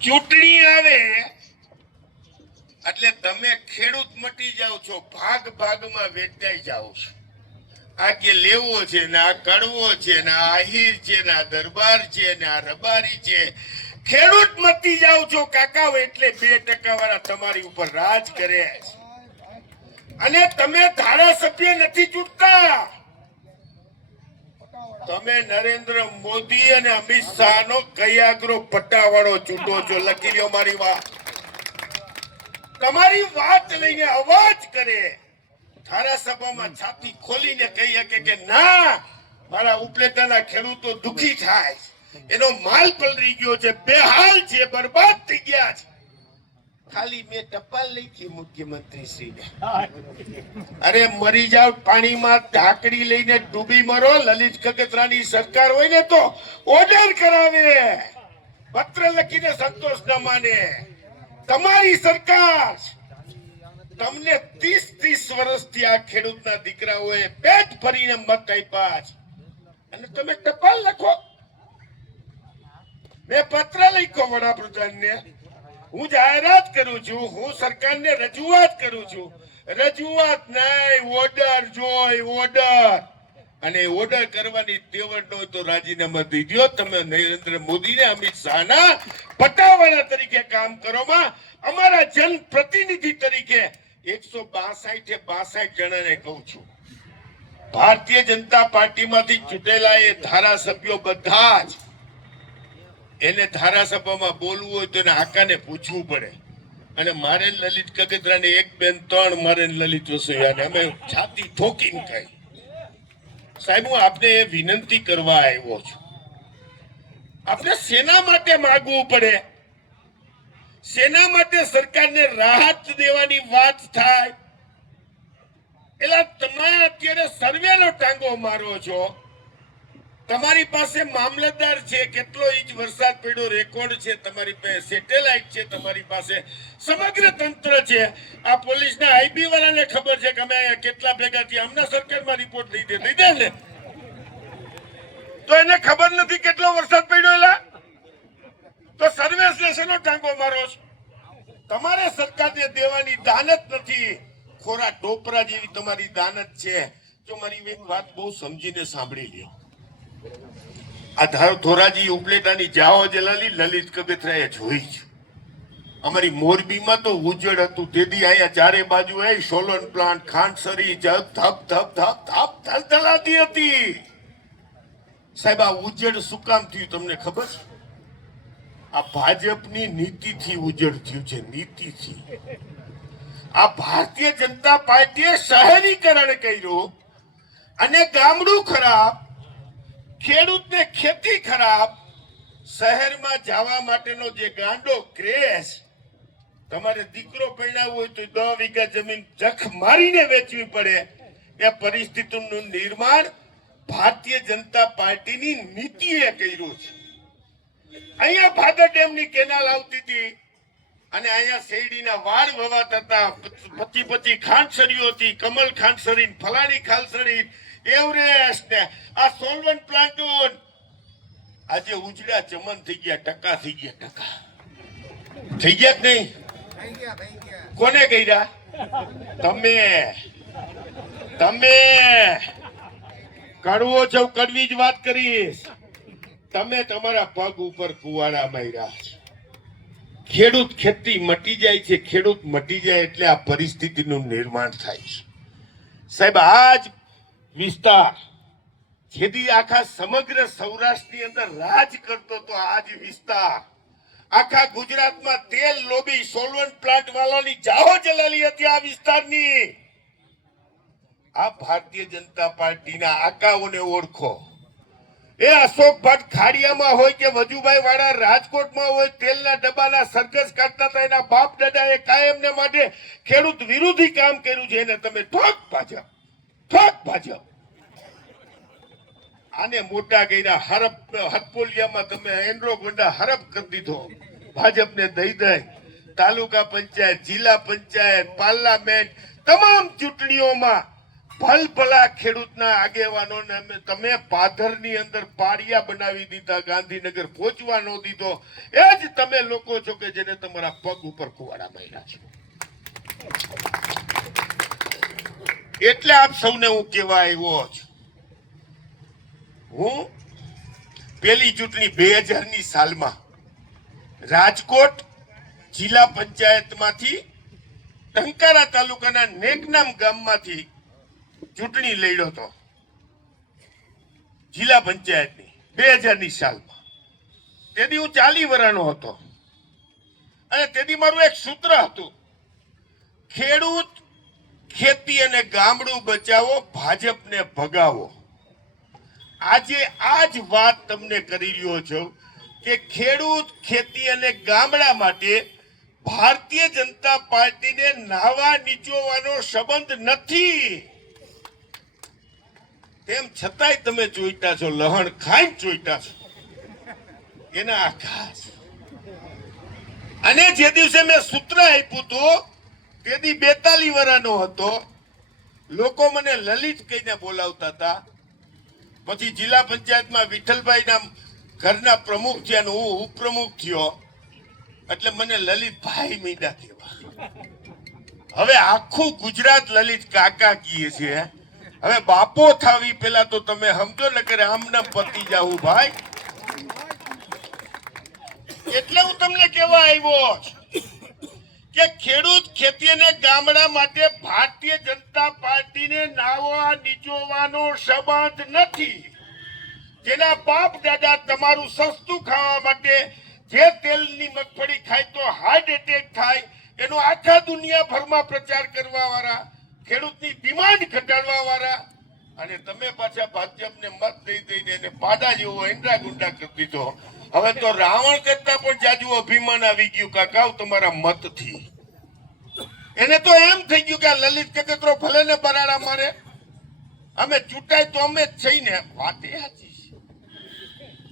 ચૂંટણી આવે એટલે તમે ખેડૂત મટી જાવ છો, ભાગ ભાગમાં વેચાઈ જાઓ છો. આ કે લેવો છે ને આ કડવો છે ને આ આહિર છે ને આ દરબાર છે ને આ રબારી છે. ખેડૂત મટી જાવ છો કાકાઓ, એટલે 2% વાળા તમારી ઉપર રાજ કરે છે. અને તમે ધારાસભ્ય નથી ચૂંટતા, તમે નરેન્દ્ર મોદી અને અમિત શાહ નો કયાગ્રો પટ્ટાવાળો ચૂંટો છો. લખી લ્યો મારી વાત. તમારી વાત લઈને અવાજ કરે, ધારાસભામાં છાતી ખોલીને કહી શકે કે ના, મારા ઉપલેટાના ખેડૂતો દુખી થાય, એનો માલ પલળી ગયો છે, બેહાલ છે, બરબાદ થઈ ગયા છે. ખાલી મેં ટપાલ લખી મુખ્યમંત્રી શ્રીને, અરે મરી જાવ પાણીમાં ઢાંકડી લઈને ડૂબી મરો. લલિત કગથરાની સરકાર હોય ને તો ઓર્ડર કરાવે, પત્ર લખીને સંતોષ ન માને. તમારી સરકાર, તમને 30 વર્ષથી આ ખેડૂતના દીકરાઓએ પેટ ભરીને મત આપ્યા છે અને તમે ટપાલ લખો. મેં પત્ર લખ્યો વડાપ્રધાનને, હું જાહેરાત કરું છું, હું સરકારને રજૂઆત કરું છું. રજૂઆત નહીં, ઓર્ડર જોઈ, ઓર્ડર. અને ઓર્ડર કરવાની તેવડ હોય તો રાજીનામા દઈ દો. તમે નરેન્દ્ર મોદીને અમિત શાહના પટ્ટાવાળા તરીકે કામ કરોમાં અમારા જનપ્રતિનિધિ તરીકે 162 જણાને કહું છું. ભારતીય જનતા પાર્ટીમાંથી ચૂંટેલા એ ધારાસભ્યો બધા જ, એને ધારાસભામાં બોલવું હોય તો એને આકાને પૂછવું પડે. અને મારે લલિત કગથરાને 1 2 3 મારે લલિત વસોયાને અમે છાતી ઠોકીને કહી, સાહેબ હું આપને એ વિનંતી કરવા આવ્યો છું, આપણે શેના માટે માગવું પડે? શેના માટે સરકારને રાહત દેવાની વાત થાય? એટલે તમે અત્યારે સર્વેનો ટાંગો મારો છો. તમારી પાસે મામલતદાર છે, કેટલો ઇંચ વરસાદ પડ્યો રેકોર્ડ છે, તમારી પાસે સેટેલાઇટ છે, તમારી પાસે સમગ્ર તંત્ર છે. આ પોલીસના આઈબી વાળાને ખબર છે કે અમે અહીંયા કેટલા ભેગા થયા. હમણાં સરકારમાં રિપોર્ટ લઈ દે ને, તો એને ખબર નથી કેટલો વરસાદ પડ્યો. એલા તો સર્વે સ્ટેશનનો ટાંગો મારો છો. તમારે સરકારને દેવાની દાનત નથી, ખોરા ટોપરા જેવી તમારી દાનત છે. જો મારી એક વાત બહુ સમજીને સાંભળી લ્યો. આ ધોરાજી ઉપલેટાની જાઓ જલાલી લલિત કગથરાએ જોઈ છે. અમારી મોરબીમાં તો ઉજ્જડ હતું, તેથી અહીંયા ચારે બાજુ સોલર પ્લાન્ટ, ખાંડસરી ધપ ધપ ધપ ધપ ધલધલાતી હતી. સાહેબ આ ઉજ્જડ શું કામ થયું તમને ખબર છે? આ ભાજપની નીતિથી ઉજ્જડ થયું છે, નીતિથી. આ ભારતીય જનતા પાર્ટીએ શહેરીકરણ કર્યું અને ગામડું ખરાબ, ખેડૂતને ખેતી ખરાબ. શહેરમાં જવા માટેનો જે ગાંડો ક્રેશ, તમારે દીકરો પરણાવવો હોય તો 10 વીઘા જમીન જખ મારીને વેચવી પડે. એ પરિસ્થિતિનું નિર્માણ ભારતીય જનતા પાર્ટીની નીતિએ કર્યું છે. અહીંયા ભાદર ડેમની કેનાલ આવતી હતી અને અહીંયા શેરડીના વાડ વવાતા હતા. 25 ખાંડસરીઓ હતી, કમલ ખાંડસરી, ફલાણી ખાંડસરી, એવરેસ્ટ ને આ સોલવન્ટ પ્લાન્ટૂન. આજે ઉજડા ચમન થઈ ગયા, ટકા થઈ ગયા. ટકા થઈ ગયા કે નહીં? કોને કર્યા? તમે. કડવો છો, કડવી જ વાત કરીશ. તમે તમારા પગ ઉપર કુવાડા માર્યા છે. ખેડૂત ખેતી મટી જાય છે, ખેડૂત મટી જાય એટલે આ પરિસ્થિતિનું નિર્માણ થાય છે. સાહેબ આજ વિસ્તાર જેથી આખા સમગ્ર સૌરાષ્ટ્રની અંદર રાજ કરતો તો આજ વિસ્તાર આખા ગુજરાતમાં તેલ લોબી, સોલવન્ટ પ્લાન્ટ વાળાની જાહો જલાલી હતી આ વિસ્તારની. આ ભારતીય જનતા પાર્ટીના આકાઓને ઓળખો. એ અશોક ભટ્ટ ખાડિયામાં હોય કે વજુભાઈ વાળા રાજકોટમાં હોય, તેલના ડબ્બાના સરઘસ કાઢતા હતા. એના બાપ દાદાએ કાયમને માટે ખેડૂત વિરોધી કામ કર્યું છે. એને તમે ઠોક ભાજપ, ઠોક ભાજપ. આને મોટા કર્યા. હરપોલિયામાં તમે એન્ડ્રો ગોંડા હરપ કરી દીધો. ભાજપને દઈ દઈ તાલુકા પંચાયત, જિલ્લા પંચાયત, પાર્લામેન્ટ, તમામ ચૂંટણીઓમાં ભલભલા ખેડૂતના આગેવાનોને તમે પાધરની અંદર પાળિયા બનાવી દીધા, ગાંધીનગર પહોંચવા ન દીધો. એ જ તમે લોકો છો કે જેને તમારા પગ ઉપર કુવાડા માર્યા છે. એટલે આપ સૌને હું કહેવા આવ્યો છું, હું પેલી ચૂંટણી 2000ની સાલમાં રાજકોટ જિલ્લા પંચાયતમાંથી ટંકારા તાલુકાના નેકનામ ગામમાંથી ચૂંટણી લડ્યો હતો, જિલ્લા પંચાયતની 2000ની સાલમાં. તેથી હું 40 વર્ષનો હતો અને તેથી મારું એક સૂત્ર હતું, ખેડૂત, ખેતી અને ગામડું બચાવો, ભાજપને ભગાવો. આજે આ જ વાત તમને કરી રહ્યો છું કે ખેડૂત, ખેતી અને ગામડા માટે ભારતીય જનતા પાર્ટીને નાવા નીચોવાનો સંબંધ નથી. તેમ છતાંય તમે ચોઈટા છો, લહણ ખાઈને ચોઈટા છો એના આઘાત. અને જે દિવસે મેં સૂત્ર આપ્યું હતું તેથી 42 વર્ષનો હતો. લોકો મને લલિત કહીને બોલાવતા હતા. પછી જિલ્લા પંચાયતમાં વિઠ્ઠલભાઈના ઘરના પ્રમુખ થયા અને હું ઉપપ્રમુખ થયો એટલે મને લલિતભાઈ મીંડા કહેવા. હવે આખું ગુજરાત લલિત કાકા કહે છે. હવે બાપો થાવી પેલા તો તમે સમજો ને કે આમને પતી જાવું ભાઈ. એટલે હું તમને કહેવા આવ્યો કે ખેડૂત, ખેતી અને ગામડા માટે ભારતીય જનતા પાર્ટીને નાવા નીચોવાનો સંબંધ નથી. જેના બાપ દાદા તમારું સસ્તું ખાવા માટે જે તેલની મગફળી ખાય તો હાર્ટ એટેક થાય એનો આખા દુનિયાભરમાં પ્રચાર કરવા વાળા, ખેડૂતની ડિમાન્ડ ઘટાડવા વાળા, અને તમે પાછા ભાજપને મત દઈ દઈને એને પાડા જેવો એંડા ગુંડા કરી દીધો. હવે તો રાવણ કરતા પણ જાજુ અભિમાન આવી ગયું કાકા તમારા મતથી. એને તો એમ થઈ ગયું કે આ લલિત કગતરો ભલે ને બરાડા મારે, અમે ચૂંટાય તો અમે જ છીએ ને. વાત એ સાચી છે,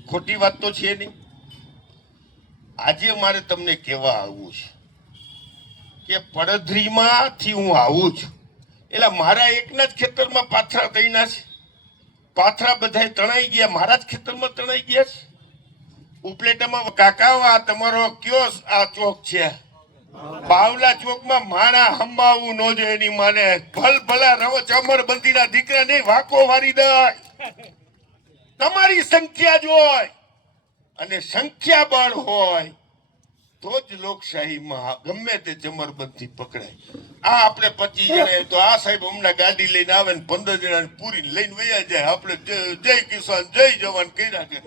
ખોટી વાત તો છે નહીં. આજે મારે તમને કહેવા આવવું છે કે પડધરીમાંથી હું આવું છું એટલે મારા એકના જ ખેતરમાં પાથરા તૈના છે. પાથરા બધા તણાઈ ગયા, મારા જ ખેતરમાં તણાઈ ગયા છે. ઉપલેટામાં કાકા તમારો કયો આ ચોક છે? બાવલા ચોકમાં માણા હંબાવું ન જોઈએ એની માને. ભલભલા રવો ચમરબંધીના દીકરા નહીં વાકો વારી દે. તમારી સંખ્યા જોય અને સંખ્યાબળ હોય તો જ લોકશાહીમાં ગમે તે ચમરબંધી પકડાય. આ આપણે 25 જણા તો આ સાહેબ હમણાં ગાડી લઈને આવે ને 15 જણાને પૂરી લઈને વયા જાય. આપણે જય કિસાન જય જવાન કર્યા કરે.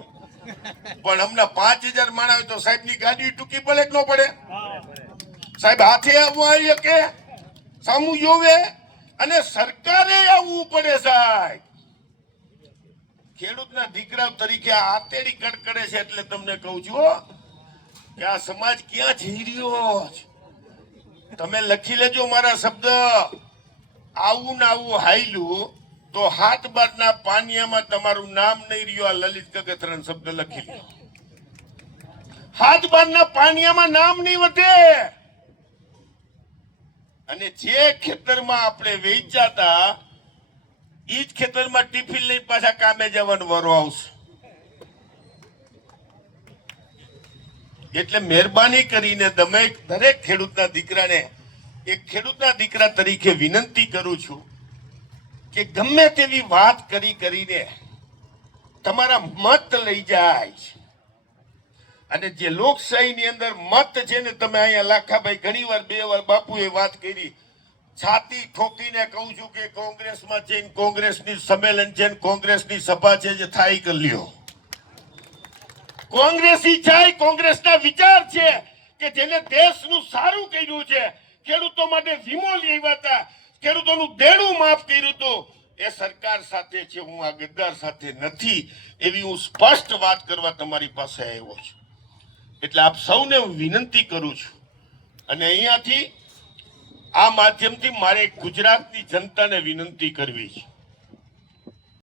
પણ હમણાં 5000 માણસ હોય તો સાહેબની ગાડી ટૂંકી પડે કે ન પડે? સાહેબ હાથે આવવું આવી કે સામું જોવે અને સરકારે આવવું પડે. સાહેબ ખેડૂતના દીકરા તરીકે આતેડી કડકડે છે. એટલે તમને કહું છું કે આ સમાજ ક્યાં જઈ રહ્યો છે. તમે લખી લેજો મારા શબ્દ. આવું ને આવું હાઈલું તો 7 બારના પાનિયામાં તમારું નામ નહીં રહ્યું. આ લલિત કગથરાનો શબ્દ લખી લો. 7 બારના પાનિયામાં નામ નહીં વધે. અને જે ખેતરમાં આપણે વેચાતા ઈ જ ખેતરમાં ટિફિન લઈને પાછા કામે જવાનો વારો આવશે. એટલે મહેરબાની કરીને તમે દરેક ખેડૂતના દીકરાને એક ખેડૂતના દીકરા તરીકે વિનંતી કરું છું કે ગમે તેવી વાત કરીને તમારા મત લઈ જાય. અને જે લોકશાહીની અંદર મત છે ને, તમે અહીંયા લાખાભાઈ ઘણી વાર 2 વાર બાપુએ વાત કરી. છાતી ઠોકીને કહું છું કે કોંગ્રેસમાં જઈને કોંગ્રેસની સંમેલન છે, કોંગ્રેસની સભા છે, જે થાય કરી લ્યો. કોંગ્રેસી જાય, કોંગ્રેસના વિચાર છે કે જેને દેશનું સારું કર્યું છે, ખેડૂતો માટે વીમો લેવા હતા, ખેડૂતોનું દેણું માફ કર્યું હતું, એ સરકાર સાથે છે. હું આ ગદ્દાર સાથે નથી. એવી હું સ્પષ્ટ વાત કરવા તમારી પાસે આવ્યો છું. એટલે આપ સૌને હું વિનંતી કરું છું અને અહીંયાથી આ માધ્યમથી મારે ગુજરાતની જનતાને વિનંતી કરવી છે